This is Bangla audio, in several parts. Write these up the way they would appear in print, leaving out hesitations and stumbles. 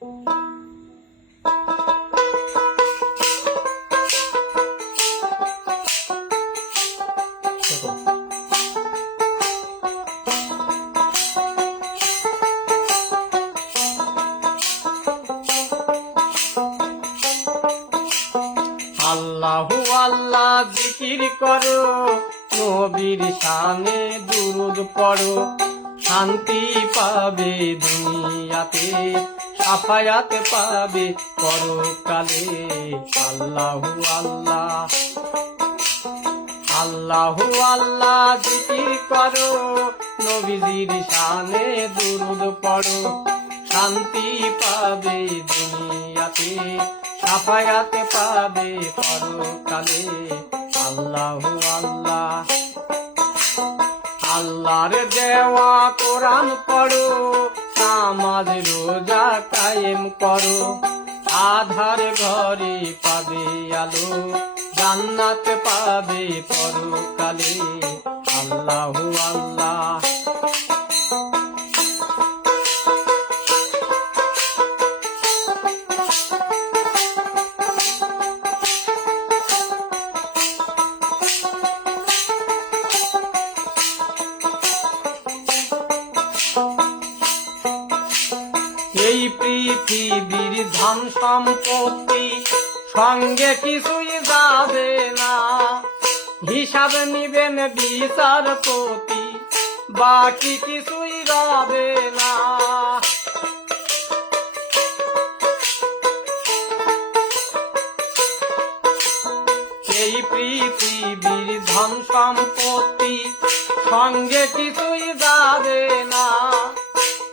আল্লাহু আল্লাহ জিকির করো, নবীর শানে দুরূদ পড়ো, শান্তি পাবে দুনিয়াতে, সাফায়াত পাবে পরকালে। আল্লাহু আল্লাহ, আল্লাহু আল্লাহ জিকির করো, নবীজির শানে দুরূদ পড়ো, শান্তি পাবে দুনিয়াতে, সাফায়াত পাবে পরকালে। আল্লাহু আল্লাহ, আল্লাহর দেওয়া কোরআন পড়ো, নামাজ রোজা কায়েম করো, আধার ঘরে পাবে আলো, জান্নাত পাবে পরকালে। আল্লাহু আল্লাহ, এই পৃথিবীর ধন সম্পত্তি সঙ্গে কিছুই যাবে না, হিসাব নিবেন বিচারপতি, বাকি কিছুই রবে না। এই পৃথিবীর ধন সম্পত্তি সঙ্গে কিছুই যাবে না,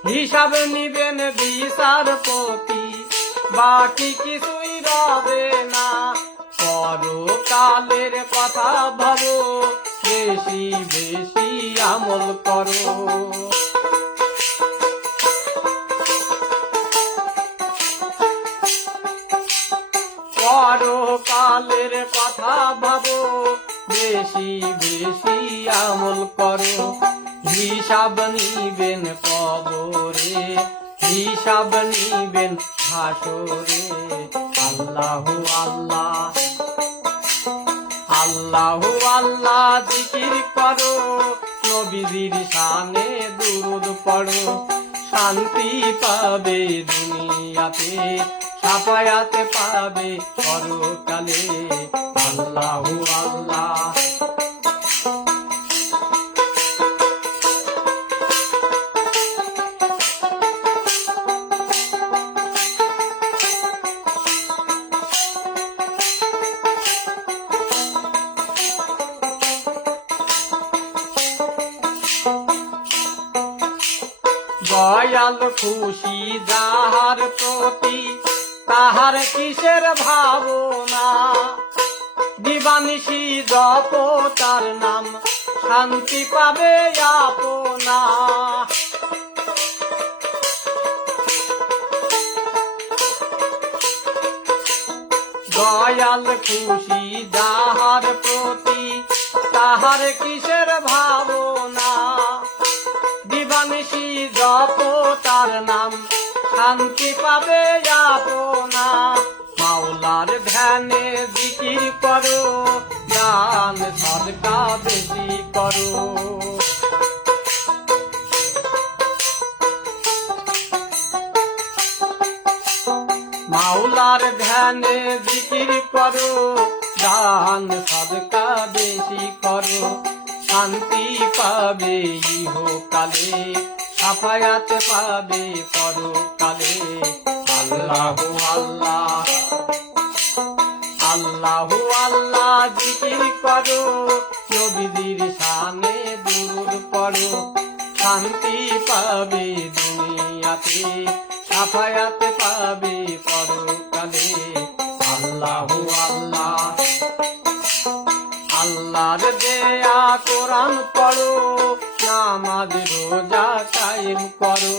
হিসাব নিবেন বিচারপতি, বাকি কিছুই রবে না। পরকালের কথা ভাবো, বেশি বেশি আমল করো। পরকালের কথা ভাবো, বেশি বেশি আমল করো, হিসাব নিবেন কবরে, হিসাব নিবেন হাসরে। আল্লাহু আল্লাহ, আল্লাহু আল্লাহ জিকির করো, নবীজির শানে দুরূদ পড়ো, শান্তি পাবে দুনিয়াতে, সাফায়াত পাবে পরকালে। আল্লাহু আল্লাহ, দয়াল খুশি যাহার প্রতি, তাহার কিসের ভাবনা, দিবানিশি যত তার নাম, শান্তি পাবে আপনা। দয়াল খুশি যাহার প্রতি, তাহার কিসের ভাবনা, দিবানিশি যত তার নাম, শান্তি পাবে আপনা। মাওলার ধ্যানে জিকির করো, দান সদকা বেশি করো। মাওলার ধ্যানে জিকির করো, দান সদকা বেশি করো, শান্তি পাবে ইহকালে, সাফায়াত পাবে পরকালে। আল্লাহু আল্লাহ, আল্লাহু আল্লাহ জিকির করো, নবীজির শানে দুরূদ পড়ো, শান্তি পাবে দুনিয়াতে, সাফায়াত পাবে পরকালে। আল্লাহু আল্লাহ, আল্লাহর দেয়া কোরআন পড়ো, নামাজ রোজা কায়েম করো,